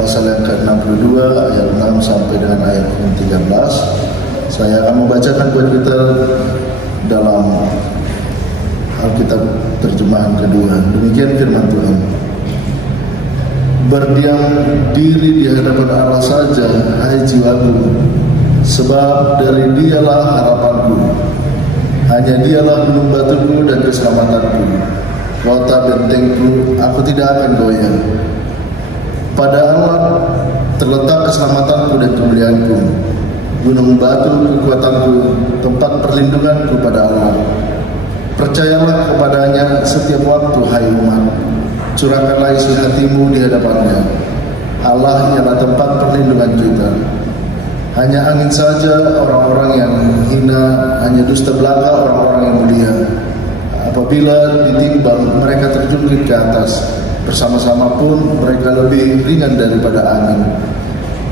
pasal yang ke-62 ayat 6 sampai dengan ayat 13. Saya akan membacakan buat kita dalam Alkitab terjemahan kedua. Demikian firman Tuhan. Berdiam diri di hadapan Allah saja, hai jiwaku, sebab dari Dialah harapanku. Hanya Dialah gunung batuku dan keselamatanku, kota bentengku, aku tidak akan goyah. Pada Allah terletak keselamatanku dan kemuliaanku, gunung batu kekuatanku, tempat perlindunganku pada Allah. Percayalah kepadanya setiap waktu, hai umat. Curahkanlah isi hatimu di hadapannya. Allah ialah tempat perlindungan kita. Hanya angin saja orang-orang yang hina, hanya dusta belaka orang-orang yang mulia. Apabila ditimbang, mereka terjungkit ke atas. Bersama-sama pun mereka lebih ringan daripada angin.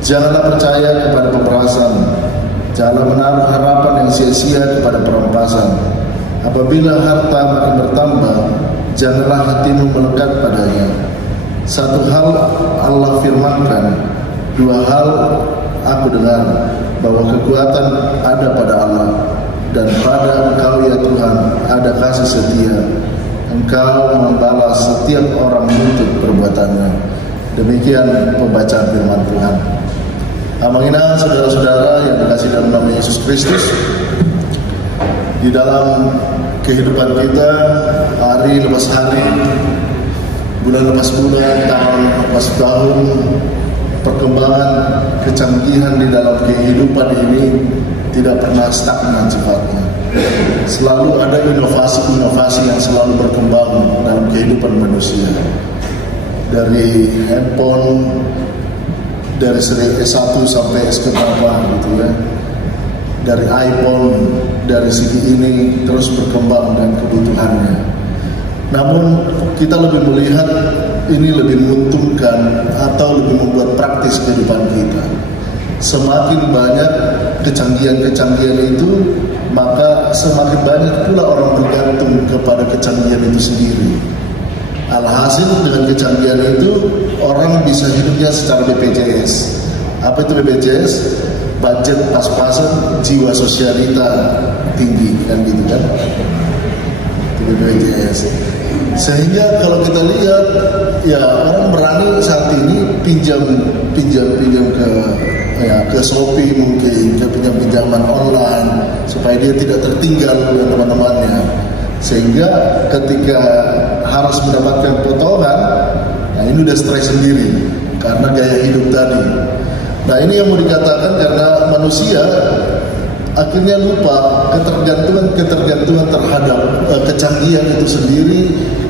Janganlah percaya kepada pemerasan. Janganlah menaruh harapan yang sia-sia kepada perampasan. Apabila harta makin bertambah, janganlah hatimu melekat padanya. Satu hal Allah firmankan, dua hal aku dengar, bahwa kekuatan ada pada Allah, dan pada Engkau ya Tuhan ada kasih setia. Engkau membalas setiap orang menurut perbuatannya. Demikian pembacaan firman Tuhan. Amanginah saudara-saudara yang dikasihi dalam nama Yesus Kristus. Di dalam kehidupan kita, hari lepas hari, bulan lepas bulan, tahun lepas tahun, perkembangan kecanggihan di dalam kehidupan ini tidak pernah stagnan sifatnya. Selalu ada inovasi-inovasi yang selalu berkembang dalam kehidupan manusia. Dari handphone, dari seri S1 sampai S berapa gitu ya. Dari iPhone, dari segi ini terus berkembang dan kebutuhannya. Namun kita lebih melihat ini lebih menguntungkan atau lebih membuat praktis kehidupan kita. Semakin banyak kecanggihan-kecanggihan itu, maka semakin banyak pula orang bergantung kepada kecanggihan itu sendiri. Alhasil dengan kecanggihan itu orang bisa hidupnya secara BPJS. Apa itu BPJS? Budget pas-pasan, jiwa sosialita tinggi, kan gitu kan? Itu BPJS. Sehingga kalau kita lihat, ya orang berani saat ini pinjam ke Shopee, mungkin ke pinjaman online supaya dia tidak tertinggal dengan teman-temannya. Sehingga ketika harus mendapatkan potongan, nah ini udah stres sendiri karena gaya hidup tadi. Nah ini yang mau dikatakan karena manusia akhirnya lupa ketergantungan terhadap kecanggihan itu sendiri,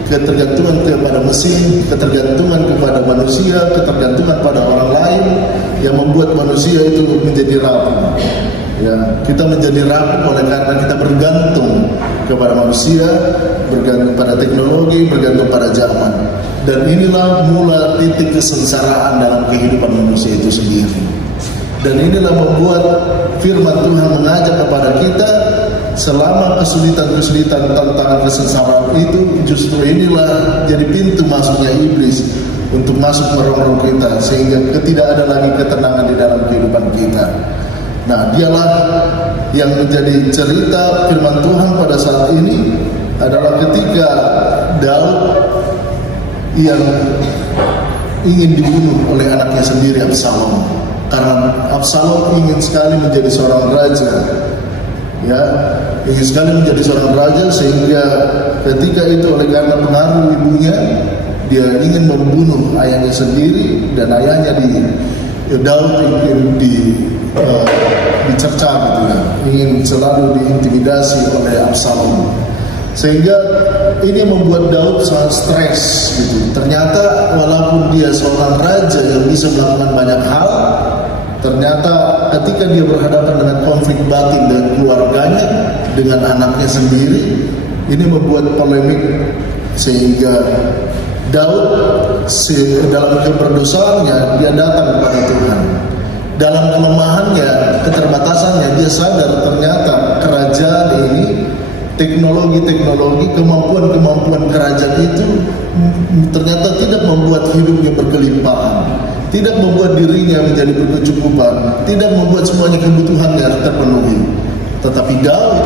ketergantungan kepada mesin, ketergantungan kepada manusia, ketergantungan pada orang lain yang membuat manusia itu menjadi rapuh. Ya, kita menjadi rapuh oleh karena kita bergantung kepada manusia, bergantung pada teknologi, bergantung pada zaman. Dan inilah mula titik kesengsaraan dalam kehidupan manusia itu sendiri. Dan inilah membuat firman Tuhan mengajak kepada kita, selama kesulitan-kesulitan, tantangan, kesengsaraan itu, justru inilah jadi pintu masuknya iblis untuk masuk merong-rong kita, sehingga tidak ada lagi ketenangan di dalam kehidupan kita. Nah, dialah yang menjadi cerita firman Tuhan pada saat ini adalah ketika Daud yang ingin dibunuh oleh anaknya sendiri, Absalom. Karena Absalom ingin sekali menjadi seorang raja, ya, ingin sekali menjadi seorang raja, sehingga ketika itu oleh karena pengaruh ibunya, dia ingin membunuh ayahnya sendiri, dan ayahnya Daud ingin dicerca gitu ya, ingin selalu diintimidasi oleh Absalom. Sehingga ini membuat Daud sangat stres gitu. Ternyata walaupun dia seorang raja yang bisa melakukan banyak hal, ternyata ketika dia berhadapan dengan konflik batin dengan keluarganya, dengan anaknya sendiri, ini membuat polemik. Sehingga Daud dalam keberdosaannya dia datang kepada Tuhan. Dalam kelemahannya, keterbatasannya, dia sadar ternyata kerajaan ini, teknologi, kemampuan kerajaan itu ternyata tidak membuat hidupnya berkelimpahan. tidak membuat dirinya menjadi berkecukupan, tidak membuat semuanya kebutuhannya terpenuhi. Tetapi Daud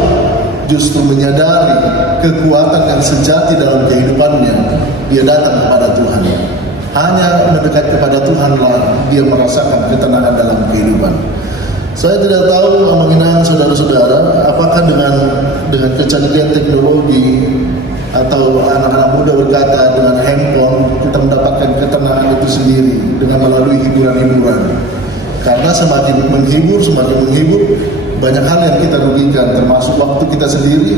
justru menyadari kekuatan yang sejati dalam kehidupannya. Dia datang kepada Tuhan. Hanya mendekat kepada Tuhanlah dia merasakan ketenangan dalam kehidupan. Saya tidak tahu mengenang saudara-saudara, apakah dengan kecanggihan teknologi atau anak-anak muda berkata dengan handphone kita mendapatkan ketenangan itu sendiri dengan melalui hiburan-hiburan. Karena semakin menghibur, banyak hal yang kita rugikan, termasuk waktu kita sendiri,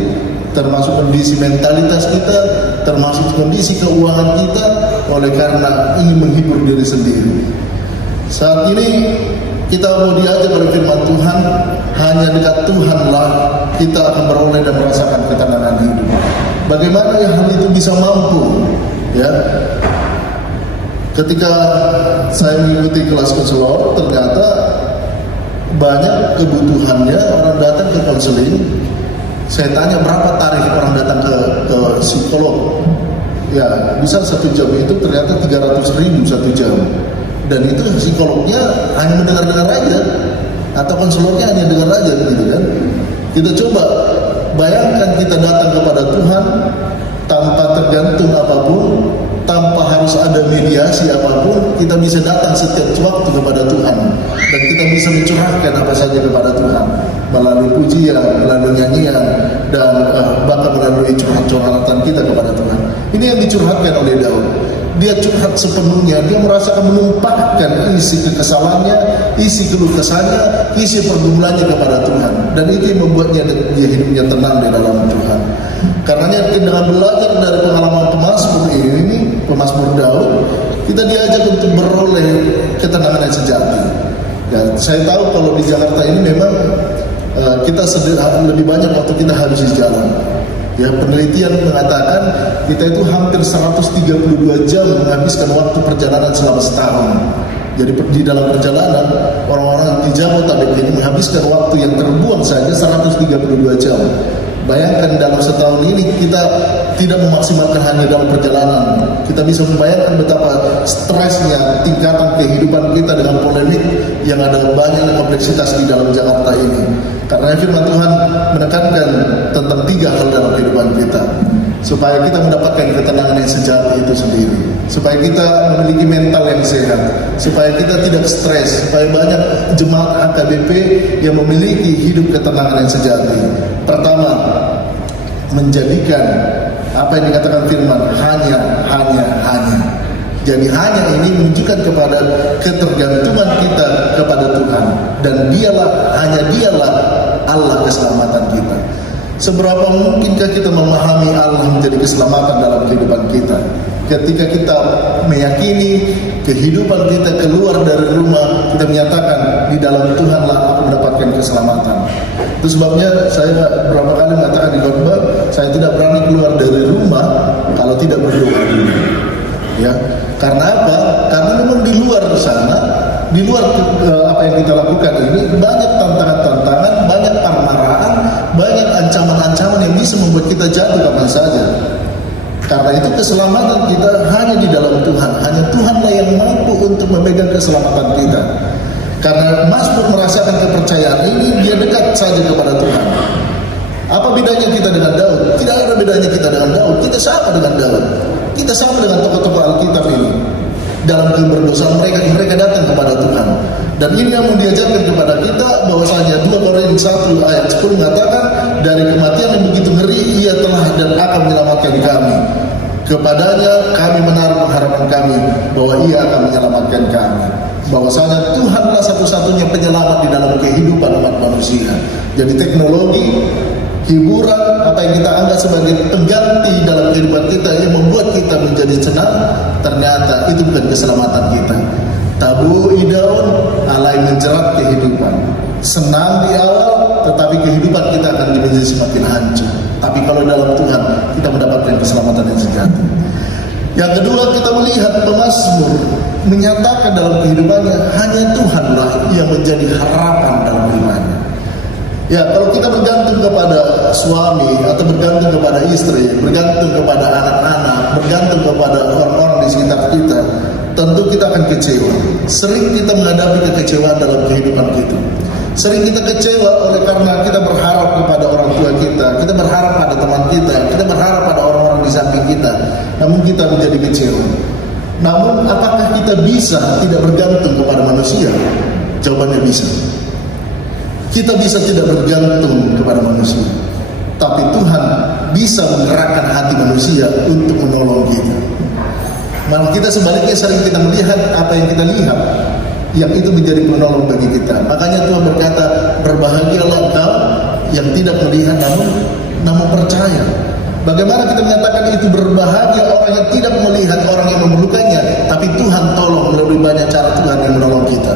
termasuk kondisi mentalitas kita, termasuk kondisi keuangan kita, oleh karena ingin menghibur diri sendiri. Saat ini kita mau diajak oleh firman Tuhan, hanya dekat Tuhanlah kita akan beroleh dan merasakan ketenangan hidup. Bagaimana ya hal itu bisa mampu? Ya, ketika saya mengikuti kelas konselor, ternyata banyak kebutuhannya orang datang ke konseling. Saya tanya berapa tarif orang datang ke psikolog? Ya, bisa 1 jam itu ternyata 300.000 1 jam. Dan itu psikolognya hanya mendengar-dengar aja, atau konselornya hanya dengar aja, gitu kan? Kita coba bayangkan kita datang kepada Tuhan tanpa tergantung apapun, tanpa harus ada mediasi apapun, kita bisa datang setiap waktu kepada Tuhan, dan kita bisa mencurahkan apa saja kepada Tuhan melalui pujian, melalui nyanyian, dan bahkan melalui curhat-curhatan kita kepada Tuhan. Ini yang dicurhatkan oleh Daud. Dia curhat sepenuhnya, dia merasakan menumpahkan isi kekesalannya, isi keluh kesahnya, isi pergumulannya kepada Tuhan, dan itu yang membuatnya dia hidupnya tenang di dalam Tuhan. Karenanya dengan belajar dari pengalaman pemazmur ini, pemazmur Daud, kita diajak untuk beroleh ketenangan yang sejati. Ya, saya tahu kalau di Jakarta ini memang kita lebih banyak waktu kita habis di jalan. Ya, penelitian mengatakan kita itu hampir 132 jam menghabiskan waktu perjalanan selama setahun. Jadi di dalam perjalanan orang-orang di Jabodetabek ini menghabiskan waktu yang terbuang saja 132 jam. Bayangkan dalam setahun ini kita tidak memaksimalkan hanya dalam perjalanan. Kita bisa membayangkan betapa stresnya tingkatan kehidupan kita dengan polemik yang ada banyak kompleksitas di dalam Jakarta ini. Karena firman Tuhan menekankan tentang 3 hal dalam kehidupan kita, supaya kita mendapatkan ketenangan yang sejati itu sendiri, supaya kita memiliki mental yang sehat, supaya kita tidak stres, supaya banyak jemaat HKBP yang memiliki hidup ketenangan yang sejati. Pertama, menjadikan apa yang dikatakan firman hanya. Jadi hanya ini menunjukkan kepada ketergantungan kita kepada Tuhan, dan hanya dialah Allah keselamatan kita. Seberapa mungkinkah kita memahami Allah menjadi keselamatan dalam kehidupan kita? Ketika kita meyakini kehidupan kita keluar dari rumah, kita menyatakan di dalam Tuhanlah aku mendapatkan keselamatan. Itu sebabnya saya beberapa kali mengatakan di khotbah, saya tidak berani keluar dari rumah kalau tidak berdoa dulu. Ya, karena apa? Karena memang di luar sana, di luar apa yang kita lakukan ini banyak tantangan-tantangan, banyak permaraan, banyak ancaman-ancaman yang bisa membuat kita jatuh kapan saja. Karena itu keselamatan kita hanya di dalam Tuhan. Hanya Tuhanlah yang mampu untuk memegang keselamatan kita. Karena Mazmur merasakan kepercayaan ini, dia dekat saja kepada Tuhan. Apa bedanya kita dengan Daud? Tidak ada bedanya kita dengan Daud. Kita sama dengan Daud. Kita sama dengan tokoh-tokoh Alkitab ini. Dalam keberdosaan mereka datang kepada Tuhan. Dan ini yang mau diajarkan kepada kita, bahwasanya 2 Korintus 1 ayat 10 mengatakan, dari kematian yang begitu ngeri ia telah dan akan menyelamatkan kami. Kepadanya kami menaruh pengharapan kami bahwa ia akan menyelamatkan kami. Bahwasanya Tuhanlah satu-satunya penyelamat di dalam kehidupan umat manusia. Jadi teknologi, hiburan, apa yang kita anggap sebagai pengganti dalam kehidupan kita yang membuat kita menjadi senang, ternyata itu bukan keselamatan kita. Tabu idaun alai menjerat kehidupan. Senang di awal, tetapi kehidupan kita akan menjadi semakin hancur. Tapi kalau dalam Tuhan, kita mendapatkan keselamatan yang sejati. Yang kedua, kita melihat pemazmur menyatakan dalam kehidupannya hanya Tuhanlah yang menjadi harapan dalam imannya. Ya, kalau kita bergantung kepada suami atau bergantung kepada istri, bergantung kepada anak-anak, bergantung kepada orang-orang di sekitar kita, tentu kita akan kecewa. Sering kita menghadapi kekecewaan dalam kehidupan kita. Sering kita kecewa oleh karena kita berharap kepada orang tua kita berharap pada teman kita berharap pada orang-orang di samping kita, namun kita menjadi kecewa. Namun apakah kita bisa tidak bergantung kepada manusia? Jawabannya bisa. Kita bisa tidak bergantung kepada manusia, tapi Tuhan bisa menggerakkan hati manusia untuk menolong kita. Malah kita sebaliknya sering kita melihat apa yang kita lihat, yang itu menjadi penolong bagi kita. Makanya Tuhan berkata, berbahagialah engkau yang tidak melihat namun percaya. Bagaimana kita menyatakan itu berbahagia orang yang tidak melihat, orang yang memerlukannya, tapi Tuhan tolong melalui banyak cara Tuhan yang menolong kita.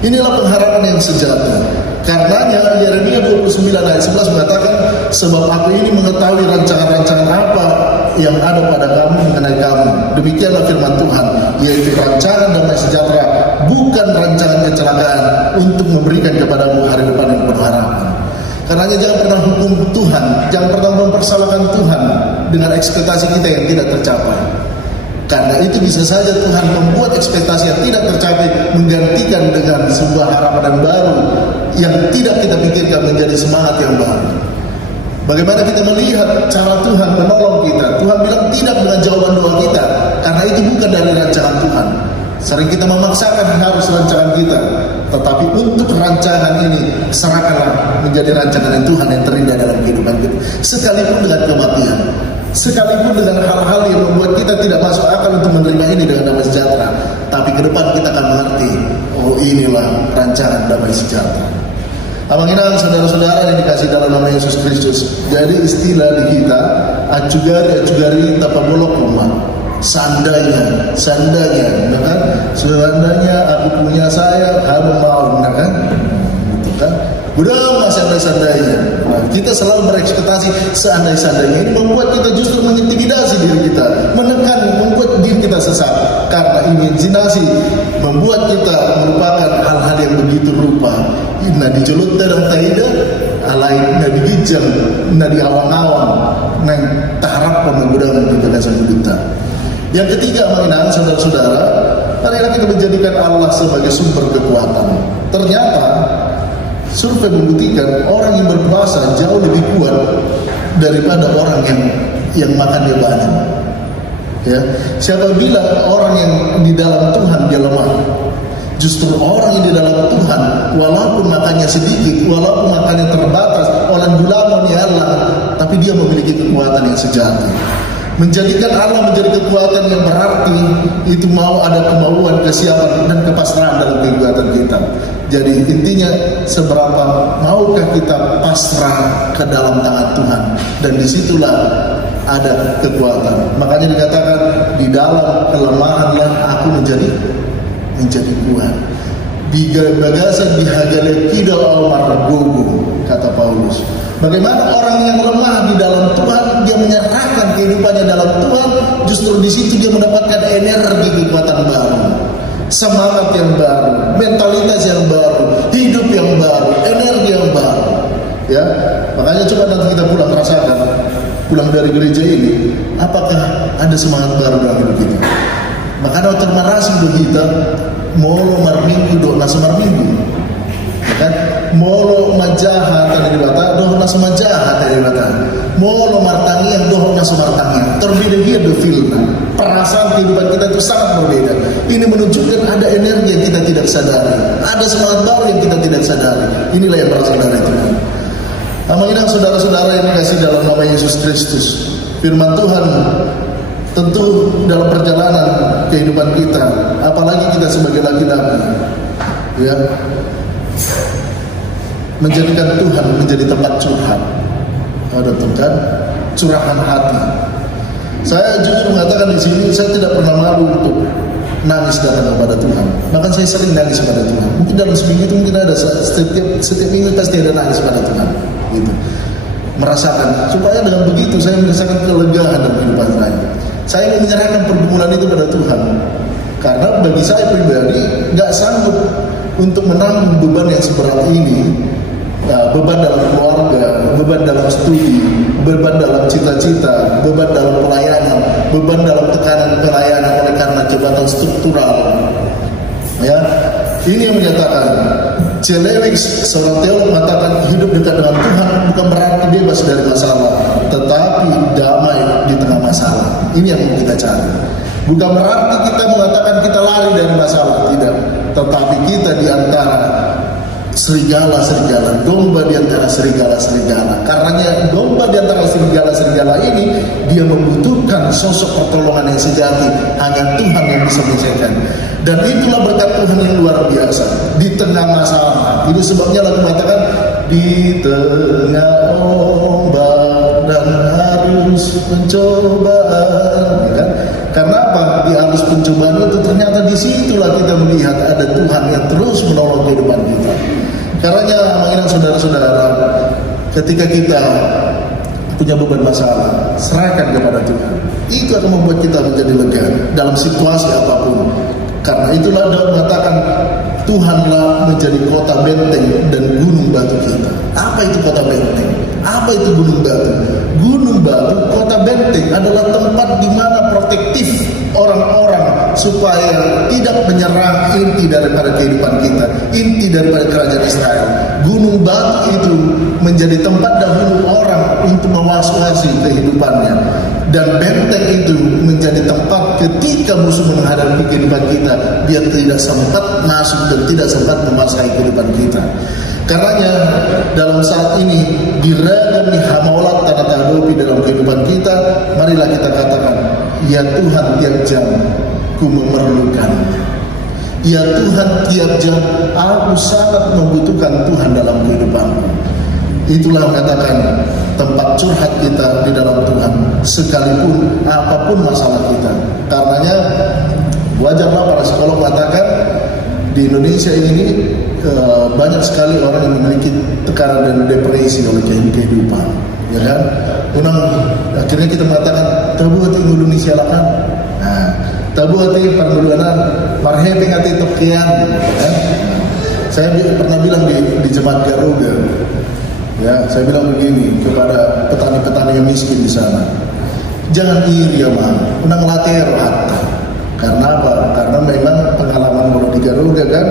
Inilah pengharapan yang sejati. Karenanya Yeremia 29 ayat 11 mengatakan, sebab aku ini mengetahui rancangan-rancangan apa yang ada pada kamu mengenai kamu. Demikianlah firman Tuhan, yaitu rancangan damai sejahtera, bukan rancangan kecelakaan, untuk memberikan kepadamu hari depan yang penuh harapan. Karenanya jangan pernah hukum Tuhan, jangan pernah mempersalahkan Tuhan dengan ekspektasi kita yang tidak tercapai. Karena itu bisa saja Tuhan membuat ekspektasi yang tidak tercapai menggantikan dengan sebuah harapan yang baru yang tidak kita pikirkan menjadi semangat yang baru. Bagaimana kita melihat cara Tuhan menolong kita? Tuhan bilang tidak dengan jawaban doa kita, karena itu bukan dari rancangan Tuhan. Sering kita memaksakan harus rancangan kita, tetapi untuk rancangan ini serahkanlah menjadi rancangan yang Tuhan yang terindah dalam kehidupan kita. Sekalipun dengan kematian, sekalipun dengan hal-hal yang membuat kita tidak masuk akal untuk menerima ini dengan damai sejahtera, tapi ke depan kita akan mengerti, oh inilah rancangan damai sejahtera. Amanginang saudara-saudara yang dikasih dalam nama Yesus Kristus. Jadi istilah di kita, acugari tapabolok rumah. Seandainya, kan? Seandainya aku punya saya, kamu mau, kan? Gitu kan? Udah masih ada seandainya. Nah, kita selalu berekspektasi seandainya. Ini membuat kita justru mengintimidasi diri kita, menekan, membuat diri kita sesat. Karena imajinasi membuat kita melupakan hal-hal yang begitu rupa. Nah dijelut dalam taida, alain, nah digijang, nah di awang-awang, nah taharap pemegudang kita kasih kita. Yang ketiga, mengenang saudara-saudara, marilah kita menjadikan Allah sebagai sumber kekuatan. Ternyata survei membuktikan orang yang berpuasa jauh lebih kuat daripada orang yang makannya banyak. Ya, siapa bilang orang yang di dalam Tuhan dia lemah? Justru orang yang di dalam Tuhan, walaupun makannya sedikit, walaupun makannya terbatas, olan gulamun ya Allah, tapi dia memiliki kekuatan yang sejati. Menjadikan Allah menjadi kekuatan yang berarti itu mau ada kemauan, kesiapan dan kepasrahan dalam kehidupan kita. Jadi intinya seberapa maukah kita pasrah ke dalam tangan Tuhan, dan disitulah ada kekuatan. Makanya dikatakan di dalam kelemahanlah aku menjadi kuat. Bagasan dihagale kidal almargogo, kata Paulus. Bagaimana orang yang lemah di dalam Tuhan, dia menyerahkan kehidupannya dalam Tuhan, justru di situ dia mendapatkan energi kekuatan baru, semangat yang baru, mentalitas yang baru, hidup yang baru, energi yang baru. Ya, makanya coba nanti kita pulang dari gereja ini, apakah ada semangat baru dalam hidup kita? Makanya termarasi do kita molo marminggu do nasamarminggu, ya kan? Molo majaha tadi dibata do nasamajaha tadi dibata. Molo martangian do nasamartangian. Terbeda do filna. Perasaan kehidupan kita itu sangat berbeda. Ini menunjukkan ada energi yang kita tidak sadari, ada semangat baru yang kita tidak sadari. Inilah yang berasal dari Tuhan. Amanginang saudara-saudara yang dikasih dalam nama Yesus Kristus. Firman Tuhan tentu dalam perjalanan kehidupan kita, apalagi kita sebagai laki-laki, ya, menjadikan Tuhan menjadi tempat curhat. Ada kan curahan hati. Saya jujur mengatakan di sini, saya tidak pernah malu untuk nangis datang kepada Tuhan. Bahkan saya sering nangis kepada Tuhan. Mungkin dalam seminggu itu mungkin ada setiap minggu pasti ada nangis kepada Tuhan. Gitu. Merasakan supaya dengan begitu saya merasakan kelegaan dalam kehidupan saya. Saya mau menyerahkan pergumulan itu pada Tuhan. Karena bagi saya pribadi nggak sanggup untuk menanggung beban yang seberat ini. Ya, beban dalam keluarga, beban dalam studi, beban dalam cita-cita, beban dalam pelayanan, beban dalam tekanan pelayanan oleh karena jabatan struktural. Ya, ini yang menyatakan Celewik, seorang teolog, mengatakan hidup dekat dengan Tuhan bukan berarti bebas dari masalah, tetapi damai di tengah masalah. Ini yang kita cari. Bukan berarti kita mengatakan kita lari dari masalah, tidak. Tetapi kita di antara serigala-serigala, domba di antara serigala-serigala. Karenanya domba di antara serigala-serigala ini, dia membutuhkan sosok pertolongan yang sejati. Hanya Tuhan yang bisa menyelesaikan. Dan itulah berkat Tuhan yang luar biasa di tengah masalah. Itu sebabnya lagu mengatakan di tengah ombak dan arus pencobaan, ya kan? Karena apa? Di arus pencobaan itu ternyata disitulah kita melihat ada Tuhan yang terus menolong kehidupan kita. Karenanya mengingat saudara-saudara, ketika kita punya beban masalah, serahkan kepada Tuhan. Itu akan membuat kita menjadi lega dalam situasi apapun. Karena itulah Daud mengatakan Tuhanlah menjadi kota benteng dan gunung batu kita. Apa itu kota benteng? Apa itu gunung batu? Gunung batu, kota benteng adalah tempat di mana protektif orang-orang supaya tidak menyerang inti daripada kehidupan kita, inti daripada kerajaan Israel. Gunung batu itu menjadi tempat dahulu orang untuk mewas-wasi kehidupannya, dan benteng itu menjadi tempat ketika musuh menghadapi kehidupan kita, dia tidak sempat masuk dan tidak sempat menguasai kehidupan kita. Karenanya dalam saat ini diragami hamaulat tanah tadopi dalam kehidupan kita, marilah kita katakan, ya Tuhan, tiap jam ku memerlukan. Ya Tuhan, tiap jam aku sangat membutuhkan Tuhan dalam kehidupanku. Itulah mengatakan tempat curhat kita di dalam Tuhan, sekalipun apapun masalah kita. Karenanya wajarlah para psikolog mengatakan di Indonesia ini banyak sekali orang yang memiliki tekanan dan depresi oleh kehidupan, ya kan? Akhirnya kita mengatakan tabu hati Indonesia lah kan. Nah, tabu hati perbudanan, marheping hati tokian, kan? Saya pernah bilang di jemaat Garuda, ya, saya bilang begini kepada petani-petani yang miskin di sana, jangan iri ya mah, unang latih rohata. Karena apa? Karena memang pengalaman kalau di Garuda kan,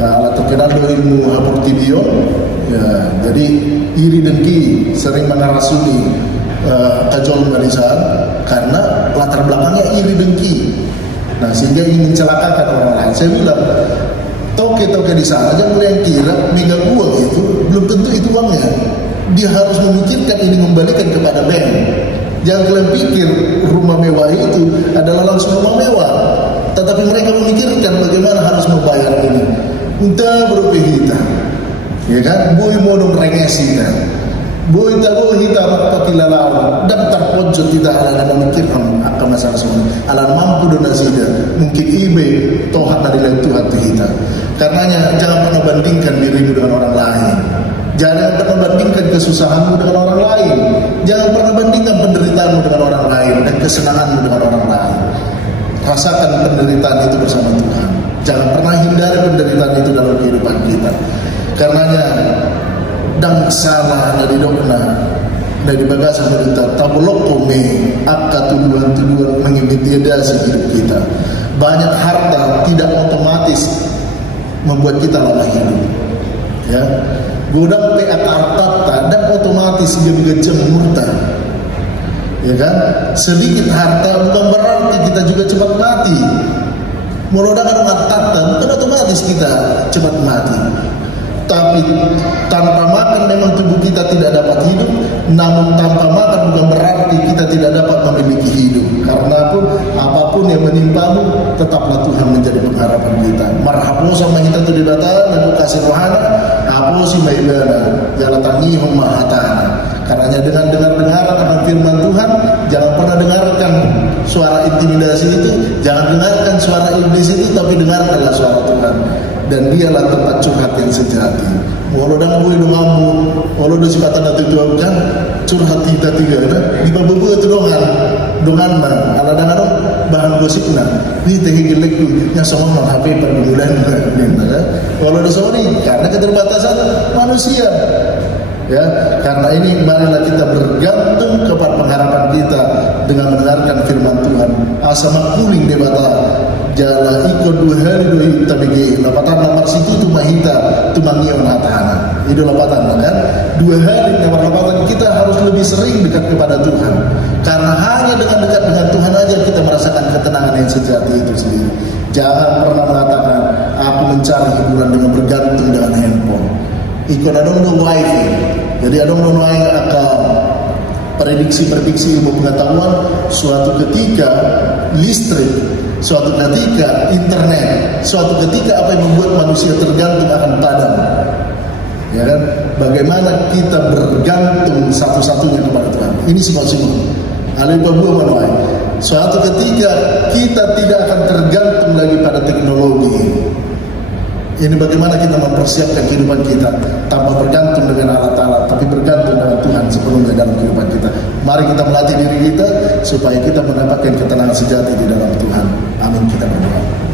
ya, alat terkenal dari ilmu Haportibio, ya, jadi iri dengki sering mengarasuni kajol barisan karena latar belakangnya iri dengki. Nah, sehingga ingin mencelakakan orang lain. Saya bilang, toke-toke di sana jangan mulai yang kira mega uang itu belum tentu itu uangnya. Dia harus memikirkan ini membalikan kepada bank. Jangan kalian pikir rumah mewah itu adalah langsung rumah mewah, tetapi mereka memikirkan bagaimana harus membayar ini. Entah berpihita, ya kan? Boy modong rengesi kan? Boy tahu hita pakilalau dan terpojok tidak ala memikirkan akan masalah semua. Alam mampu dan nasida mungkin ibe tohat dari lain Tuhan kita. Karenanya jangan pernah bandingkan dirimu dengan orang lain. Jangan pernah bandingkan kesusahanmu dengan orang lain. Jangan pernah bandingkan penderitaanmu dengan orang lain dan kesenanganmu dengan orang lain. Rasakan penderitaan itu bersama Tuhan. Jangan pernah hindari penderitaan itu dalam kehidupan kita. Karenanya dang salah dari dokna dari bagasi berita tabulokome akka tuduhan-tuduhan mengintimidasi hidup kita. Banyak harta tidak otomatis membuat kita lama hidup. Ya. Godang peat harta dan otomatis dia mengejem murtad, ya kan? Sedikit harta bukan berarti kita juga cepat mati. Melodakan harta bukan otomatis kita cepat mati. Tapi tanpa makan memang tubuh kita tidak dapat hidup. Namun tanpa makan bukan berarti kita tidak dapat memiliki hidup. Karena apapun yang menimpamu, tetaplah Tuhan menjadi pengharapan kita. Marhabu sama kita tu dibatan dan kasih rohana, apu si maibana, jalan tangihum mahatana. Karenanya dengan dengar-dengaran akan firman Tuhan, jangan pernah dengarkan suara intimidasi itu, jangan dengarkan suara iblis itu, tapi dengarkanlah suara Tuhan. Dan dialah tempat curhat yang sejati. Walau dah boleh dengamu, walau dah sifat ada itu kan curhat kita tiga, di babu itu dongan man, ala dengan bahan gosipna, ni tehigil lektu, yang sama HP pergumulan, walau dah sorry karena keterbatasan manusia. Ya, karena ini marilah kita bergantung kepada pengharapan kita dengan mendengarkan firman Tuhan. Asama kuling debata jala ikut 2 hari 2 hita bagi lapatan nomor situ tu mahita tu mangion hatana. Itu lapatan kan? 2 hari nomor lapatan kita harus lebih sering dekat kepada Tuhan. Karena hanya dengan dekat dengan Tuhan aja kita merasakan ketenangan yang sejati itu sendiri. Jangan pernah mengatakan aku mencari hiburan dengan bergantung dengan handphone. Ikut adong wifi. Jadi adong akan prediksi ilmu pengetahuan suatu ketika listrik, suatu ketika internet, suatu ketika apa yang membuat manusia tergantung akan padam. Ya kan? Bagaimana kita bergantung satu-satunya kepada Tuhan. Ini simul-simul. Alibabua manuai. Suatu ketika kita tidak akan tergantung lagi pada teknologi. Ini bagaimana kita mempersiapkan kehidupan kita tanpa bergantung dengan alat-alat, tapi bergantung dengan Tuhan sepenuhnya dalam kehidupan kita. Mari kita melatih diri kita supaya kita mendapatkan ketenangan sejati di dalam Tuhan. Amin. Kita berdoa.